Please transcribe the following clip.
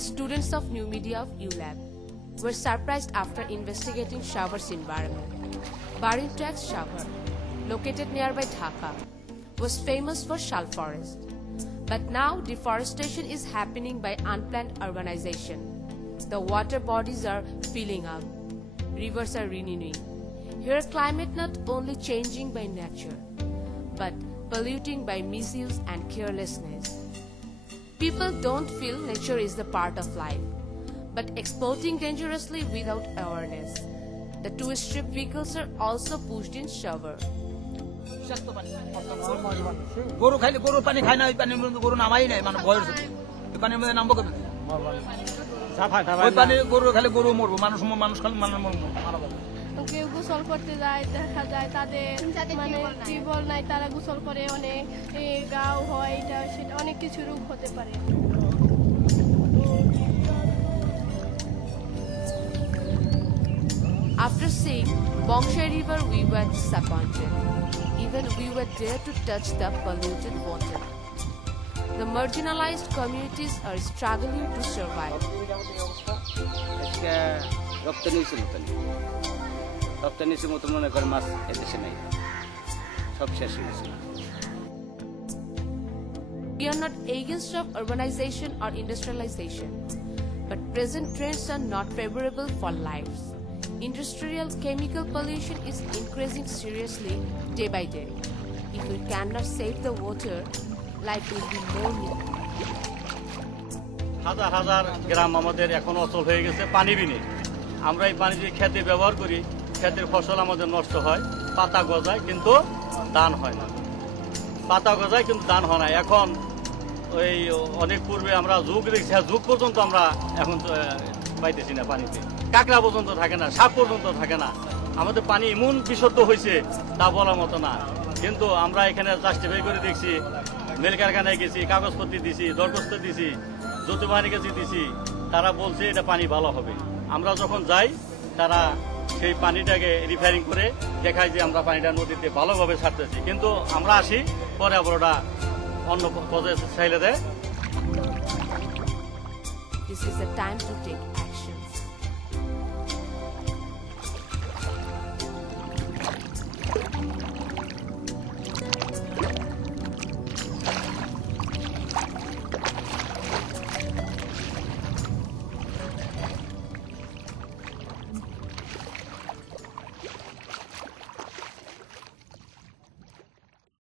the students of New Media of ULab were surprised after investigating Savar's environment. Barintax Savar, located nearby Dhaka, was famous for shal forest. But now deforestation is happening by unplanned urbanization. The water bodies are filling up, rivers are renewing. Here climate not only changing by nature, but polluting by misuse and carelessness. People don't feel nature is the part of life, but exploiting dangerously without awareness. The two strip vehicles are also pushed in Savar. গরু খাইলে গরু পানি খায় না, ওই পানির মধ্যে গরু নামাই নাই, মানে ভয়ের সাথে ওই পানির মধ্যে নামবো কেন? ওই পানি গরু খাইলে গরু মরবো, মানুষ খালে মানুষ মারা যাবে। কেউ গোসল করতে যায়, দেখা যায় তাদের মানে টিউবওয়েল নাই, তারা গোসল করে, অনেক গাও হয়, এটা সেটা অনেক কিছু রোগ হতে পারে। After seeing Bongshay River, we were disappointed. Even we were dare to touch the polluted water. The marginalized communities are struggling to survive. We are not against of urbanization or industrialization, but present trends are not favorable for lives. Industrial chemical pollution is increasing seriously day by day. If we cannot save the water, life will be more needed. হাজার হাজার গ্রাম আমাদের এখন অচল হয়ে গেছে পানি বিনে। আমরা এই পানি দিয়ে খেতে ব্যবহার করি, ক্ষেতের ফসল আমাদের নষ্ট হয়, পাতা গজায় কিন্তু ধান হয় না। পাতা গজায় কিন্তু ধান হয় না। এখন ওই অনেক পূর্বে আমরা যুগ দেখছি, যুগ পর্যন্ত আমরা এখন পাইতেছি না পানিতে। কাঁকড়া পর্যন্ত থাকে না, সাপ পর্যন্ত থাকে না। আমাদের পানি এমন বিশুদ্ধ হয়েছে তা বলার মতো না। কিন্তু আমরা এখানে জাস্টিফাই করে দেখছি, মিল কারখানায় গেছি, কাগজপত্র দিছি, দরখাস্ত দিছি, যৌথ বাহিনীর কাছে দিছি, তারা বলছে এটা পানি ভালো হবে। আমরা যখন যাই তারা সেই পানিটাকে রিফারিং করে দেখায় যে আমরা পানিটা নদীতে ভালোভাবে ছাড়তেছি, কিন্তু আমরা আসি পরে আবার ওটা অন্য পর্যায়ে চাইলে দেয়। This is a time to take